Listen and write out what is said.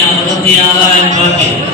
Andalucía, Andalucía, ahora.